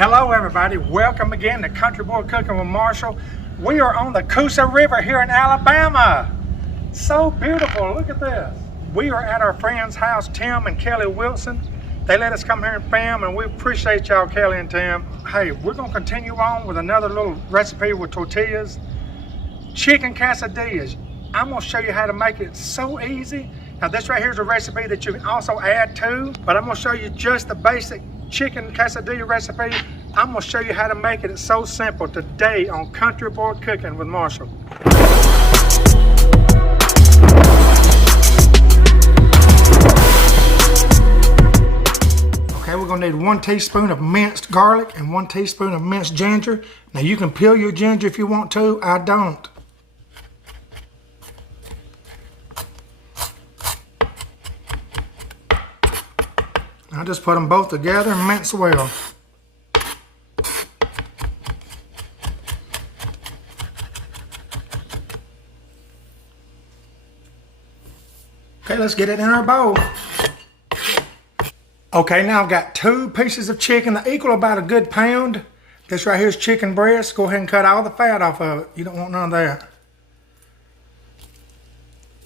Hello everybody, welcome again to Country Boy Cooking with Marshall. We are on the Coosa River here in Alabama. So beautiful, look at this. We are at our friend's house, Tim and Kelly Wilson. They let us come here and film, and we appreciate y'all, Kelly and Tim. Hey, we're gonna continue on with another little recipe with tortillas. Chicken quesadillas. I'm gonna show you how to make it so easy. Now this right here is a recipe that you can also add to, but I'm gonna show you just the basic chicken quesadilla recipe. I'm gonna show you how to make it. It's so simple today on Country Boy Cooking with Marshall. Okay, we're gonna need 1 teaspoon of minced garlic and 1 teaspoon of minced ginger. Now you can peel your ginger if you want to, I don't. I just put them both together and mince well. Okay, let's get it in our bowl. Okay, now I've got 2 pieces of chicken that equal about a good pound. This right here is chicken breast. Go ahead and cut all the fat off of it. You don't want none of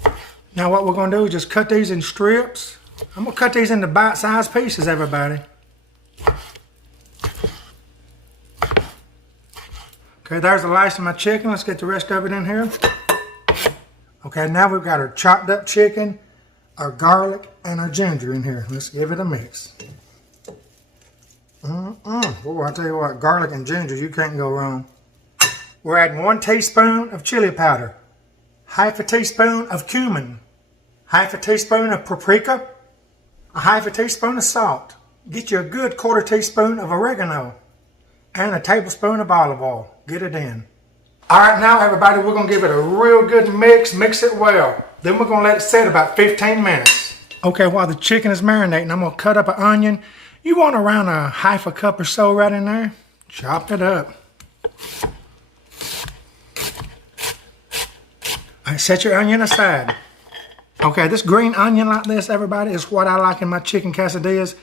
that. Now what we're going to do is just cut these in strips. I'm going to cut these into bite-sized pieces, everybody. Okay, there's the last of my chicken. Let's get the rest of it in here. Okay, now we've got our chopped up chicken, our garlic, and our ginger in here. Let's give it a mix. Boy, I tell you what, garlic and ginger, you can't go wrong. We're adding 1 teaspoon of chili powder, half a teaspoon of cumin, half a teaspoon of paprika, a half a teaspoon of salt. Get you a good 1/4 teaspoon of oregano and a tablespoon of olive oil. Get it in. All right, now everybody, we're gonna give it a real good mix it well. Then we're gonna let it sit about 15 minutes. Okay, while the chicken is marinating, I'm gonna cut up an onion. You want around a half a cup or so right in there. Chop it up. All right, set your onion aside. Okay, this green onion like this, everybody, is what I like in my chicken quesadillas.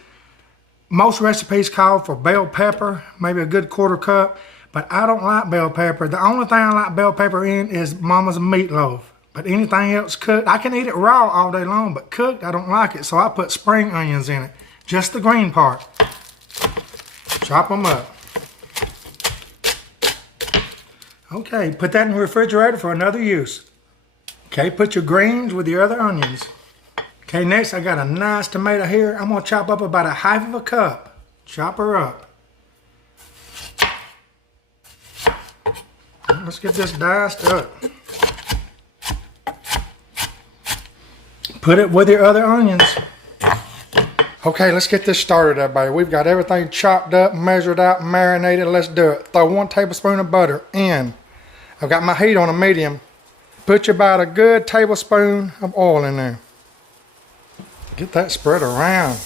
Most recipes call for bell pepper, maybe a good 1/4 cup, but I don't like bell pepper. The only thing I like bell pepper in is mama's meatloaf. But anything else cooked, I can eat it raw all day long, but cooked, I don't like it. So I put spring onions in it, just the green part. Chop them up. Okay, put that in the refrigerator for another use. Okay, put your greens with your other onions. Okay, next I got a nice tomato here. I'm gonna chop up about a half of a cup. Chop her up. Let's get this diced up. Put it with your other onions. Okay, let's get this started, everybody. We've got everything chopped up, measured out, marinated. Let's do it. Throw 1 tablespoon of butter in. I've got my heat on a medium. Put you about a good tablespoon of oil in there. Get that spread around.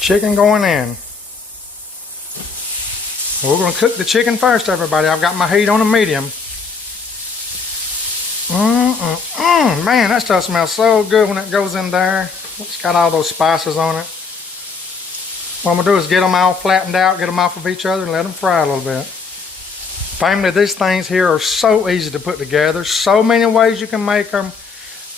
Chicken going in. We're going to cook the chicken first, everybody. I've got my heat on a medium. Man, that stuff smells so good when it goes in there. It's got all those spices on it. What I'm going to do is get them all flattened out, get them off of each other, and let them fry a little bit. Family, these things here are so easy to put together. So many ways you can make them.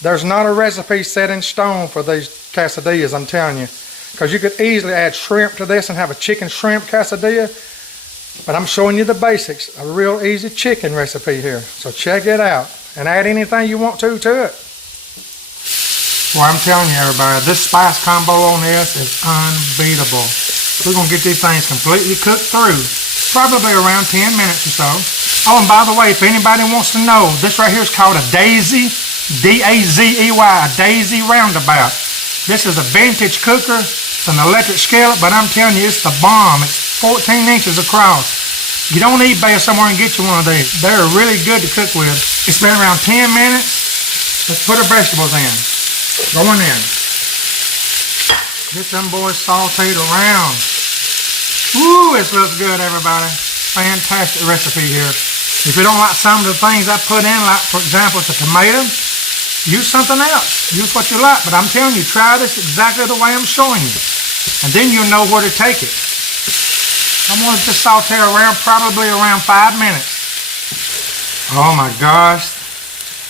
There's not a recipe set in stone for these quesadillas, I'm telling you. Because you could easily add shrimp to this and have a chicken shrimp quesadilla. But I'm showing you the basics. A real easy chicken recipe here. So check it out. And add anything you want to it. Well, I'm telling you, everybody, this spice combo on this is unbeatable. We're going to get these things completely cooked through. Probably around 10 minutes or so. Oh, and by the way, if anybody wants to know, this right here is called a daisy, D-A-Z-E-Y, a daisy roundabout. This is a vintage cooker. It's an electric skillet, but I'm telling you, it's the bomb. It's 14 inches across. You don't need to somewhere and get you one of these. They're really good to cook with. It's been around 10 minutes. Let's put our vegetables in. Going in. Get them boys sauteed around. Woo, this looks good, everybody. Fantastic recipe here. If you don't like some of the things I put in, like for example, the tomato, use something else. Use what you like. But I'm telling you, try this exactly the way I'm showing you. And then you'll know where to take it. I'm going to just saute around, probably around 5 minutes. Oh my gosh.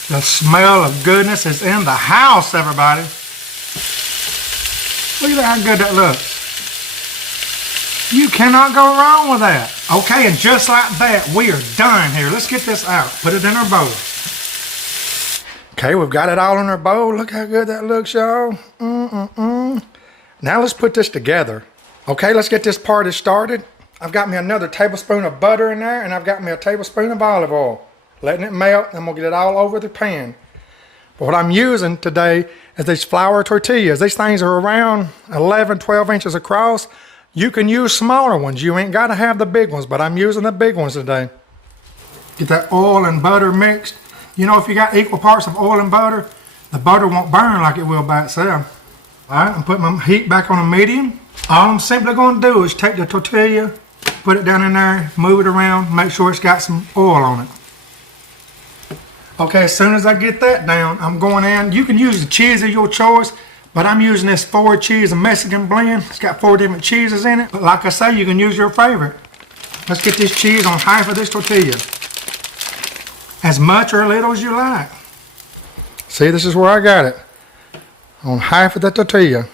The smell of goodness is in the house, everybody. Look at how good that looks. You cannot go wrong with that. Okay, and just like that, we are done here. Let's get this out. Put it in our bowl. Okay, we've got it all in our bowl. Look how good that looks, y'all. Now let's put this together. Okay, let's get this party started. I've got me another tablespoon of butter in there, and I've got me a tablespoon of olive oil. Letting it melt, and we'll get it all over the pan. But what I'm using today is these flour tortillas. These things are around 11, 12 inches across. You can use smaller ones. You ain't got to have the big ones, but I'm using the big ones today. Get that oil and butter mixed. You know, if you got equal parts of oil and butter, the butter won't burn like it will by itself. All right, I'm putting my heat back on a medium. All I'm simply going to do is take the tortilla, put it down in there, move it around, make sure it's got some oil on it. Okay, as soon as I get that down, I'm going in. You can use the cheese of your choice, but I'm using this 4 cheese Mexican blend. It's got 4 different cheeses in it. But like I say, you can use your favorite. Let's get this cheese on half of this tortilla. As much or a little as you like. See, this is where I got it. On half of the tortilla.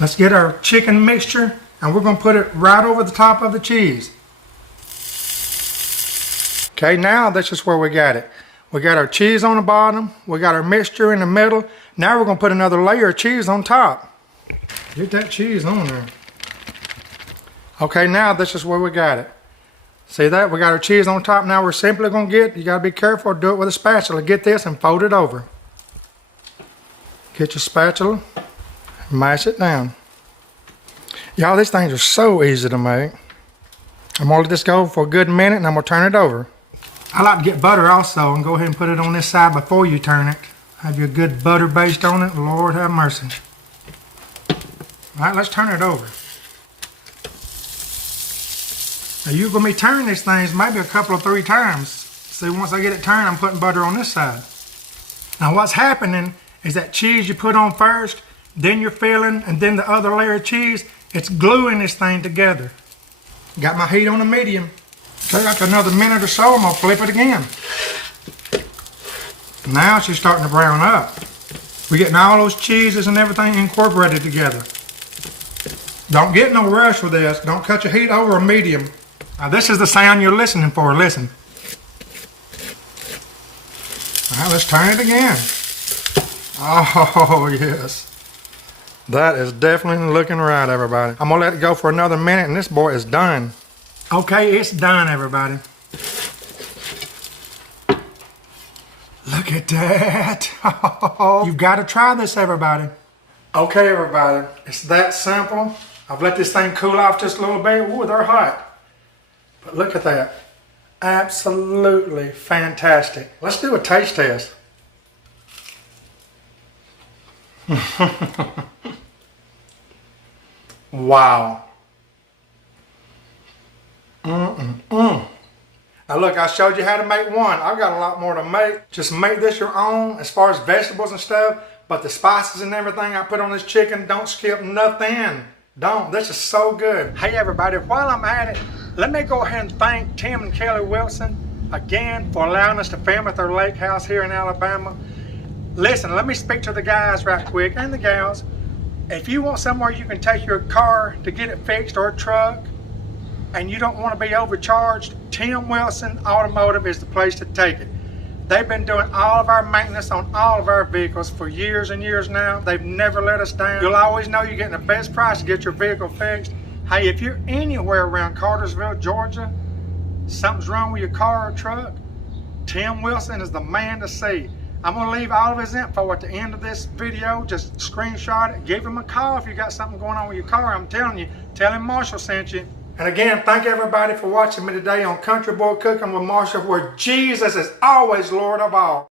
Let's get our chicken mixture, and we're going to put it right over the top of the cheese. Okay, now this is where we got it. We got our cheese on the bottom. We got our mixture in the middle. Now we're going to put another layer of cheese on top. Get that cheese on there. Okay, now this is where we got it. See that? We got our cheese on top. Now we're simply going to you got to be careful, do it with a spatula. Get this and fold it over. Get your spatula, mash it down. Y'all, these things are so easy to make. I'm going to let this go for a good minute, and I'm going to turn it over. I like to get butter also and go ahead and put it on this side before you turn it. Have your good butter based on it. Lord have mercy. All right, let's turn it over. Now you're going to be turning these things maybe a couple of 3 times. See, once I get it turned, I'm putting butter on this side. Now what's happening is that cheese you put on first, then you're filling, and then the other layer of cheese, it's gluing this thing together. Got my heat on a medium. Okay, after another minute or so, I'm going to flip it again. Now she's starting to brown up. We're getting all those cheeses and everything incorporated together. Don't get no rush with this. Don't cut your heat over a medium. Now this is the sound you're listening for. Listen. All right, let's turn it again. Oh, yes. That is definitely looking right, everybody. I'm going to let it go for another minute, and this boy is done. Okay, it's done, everybody. Look at that. You've got to try this, everybody. Okay, everybody. It's that simple. I've let this thing cool off just a little bit. Ooh, they're hot. But look at that. Absolutely fantastic. Let's do a taste test. Wow. Now look, I showed you how to make one. I've got a lot more to make. Just make this your own as far as vegetables and stuff. But the spices and everything I put on this chicken, don't skip nothing. Don't. This is so good. Hey everybody, while I'm at it, let me go ahead and thank Tim and Kelly Wilson again for allowing us to film at their lake house here in Alabama. Listen, let me speak to the guys right quick, and the gals. If you want somewhere you can take your car to get it fixed, or a truck, and you don't want to be overcharged, Tim Wilson Automotive is the place to take it. They've been doing all of our maintenance on all of our vehicles for years and years now. They've never let us down. You'll always know you're getting the best price to get your vehicle fixed. Hey, if you're anywhere around Cartersville, Georgia, something's wrong with your car or truck, Tim Wilson is the man to see. I'm going to leave all of his info at the end of this video. Just screenshot it. Give him a call if you got something going on with your car. I'm telling you, tell him Marshall sent you. And again, thank everybody for watching me today on Country Boy Cooking with Marshall, where Jesus is always Lord of all.